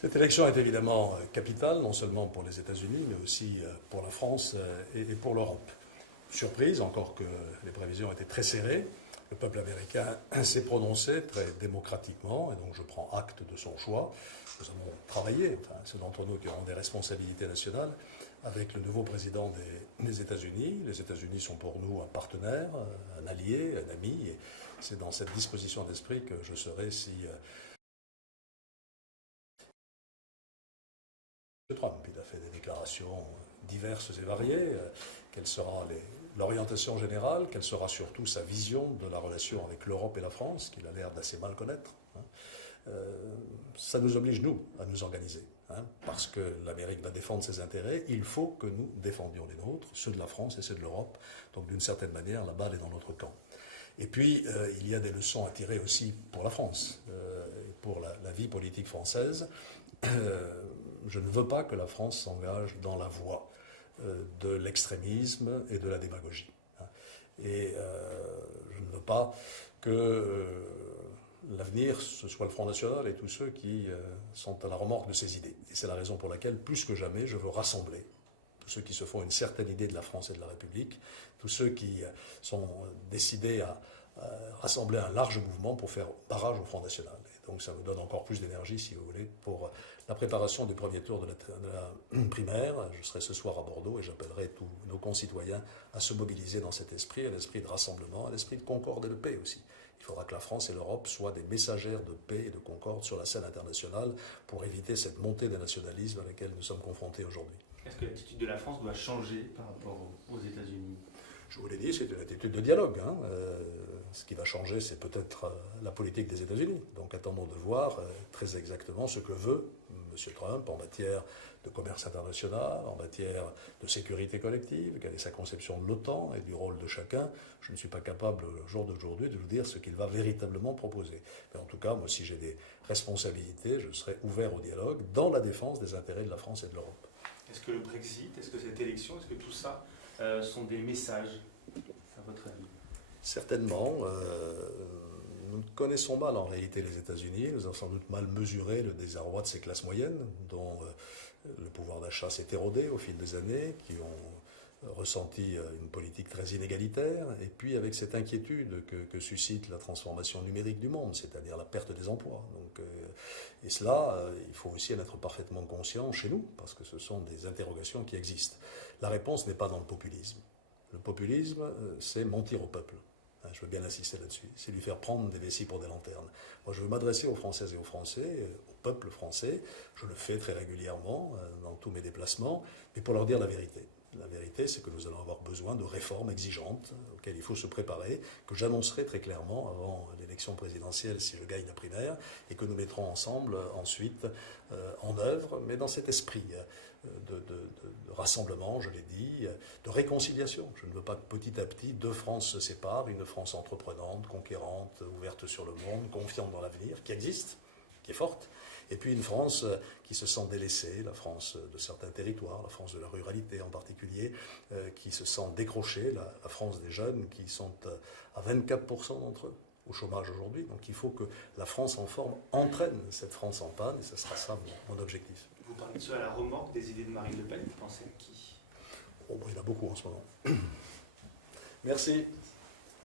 Cette élection est évidemment capitale, non seulement pour les États-Unis, mais aussi pour la France et pour l'Europe. Surprise, encore que les prévisions étaient très serrées, le peuple américain s'est prononcé très démocratiquement, et donc je prends acte de son choix. Nous avons travaillé, enfin, ceux d'entre nous qui auront des responsabilités nationales, avec le nouveau président des États-Unis. Les États-Unis sont pour nous un partenaire, un allié, un ami, et c'est dans cette disposition d'esprit que je serai si... Trump, il a fait des déclarations diverses et variées. Quelle sera l'orientation générale? Quelle sera surtout sa vision de la relation avec l'Europe et la France, qu'il a l'air d'assez mal connaître? Ça nous oblige, nous, à nous organiser. Parce que l'Amérique va défendre ses intérêts, il faut que nous défendions les nôtres, ceux de la France et ceux de l'Europe. Donc d'une certaine manière, la balle est dans notre camp. Et puis, il y a des leçons à tirer aussi pour la France, pour la vie politique française. Je ne veux pas que la France s'engage dans la voie de l'extrémisme et de la démagogie. Et je ne veux pas que l'avenir, ce soit le Front National et tous ceux qui sont à la remorque de ces idées. Et c'est la raison pour laquelle, plus que jamais, je veux rassembler tous ceux qui se font une certaine idée de la France et de la République, tous ceux qui sont décidés à rassembler un large mouvement pour faire barrage au Front National. Et donc ça me donne encore plus d'énergie, si vous voulez, pour la préparation du premier tour de la primaire. Je serai ce soir à Bordeaux et j'appellerai tous nos concitoyens à se mobiliser dans cet esprit, un esprit de rassemblement, un esprit de concorde et de paix aussi. Il faudra que la France et l'Europe soient des messagères de paix et de concorde sur la scène internationale pour éviter cette montée des nationalismes à laquelle nous sommes confrontés aujourd'hui. Est-ce que l'attitude de la France doit changer par rapport aux États-Unis? Je vous l'ai dit, c'est une attitude de dialogue. Ce qui va changer, c'est peut-être la politique des États-Unis. Donc attendons de voir très exactement ce que veut M. Trump en matière de commerce international, en matière de sécurité collective, quelle est sa conception de l'OTAN et du rôle de chacun. Je ne suis pas capable, au jour d'aujourd'hui, de vous dire ce qu'il va véritablement proposer. Mais en tout cas, moi, si j'ai des responsabilités, je serai ouvert au dialogue dans la défense des intérêts de la France et de l'Europe. Est-ce que le Brexit, est-ce que cette élection, est-ce que tout ça sont des messages, à votre avis? Certainement. Nous connaissons mal en réalité les États-Unis. Nous avons sans doute mal mesuré le désarroi de ces classes moyennes dont le pouvoir d'achat s'est érodé au fil des années, qui ont ressenti une politique très inégalitaire, et puis avec cette inquiétude que suscite la transformation numérique du monde, c'est-à-dire la perte des emplois. Donc, et cela, il faut aussi en être parfaitement conscient chez nous, parce que ce sont des interrogations qui existent. La réponse n'est pas dans le populisme. Le populisme, c'est mentir au peuple. Je veux bien insister là-dessus. C'est lui faire prendre des vessies pour des lanternes. Moi, je veux m'adresser aux Françaises et aux Français, au peuple français. Je le fais très régulièrement dans tous mes déplacements, mais pour leur dire la vérité. La vérité, c'est que nous allons avoir besoin de réformes exigeantes auxquelles il faut se préparer, que j'annoncerai très clairement avant l'élection présidentielle si je gagne la primaire, et que nous mettrons ensemble ensuite en œuvre, mais dans cet esprit de rassemblement, je l'ai dit, de réconciliation. Je ne veux pas que petit à petit deux France se séparent, une France entreprenante, conquérante, ouverte sur le monde, confiante dans l'avenir, qui existe, qui est forte, et puis une France qui se sent délaissée, la France de certains territoires, la France de la ruralité en particulier, qui se sent décrochée, la France des jeunes qui sont à 24% d'entre eux au chômage aujourd'hui. Donc il faut que la France en forme entraîne cette France en panne, et ce sera ça mon objectif. Vous parlez de ceux à la remorque des idées de Marine Le Pen, vous pensez à qui? Il y en a beaucoup en ce moment. Merci.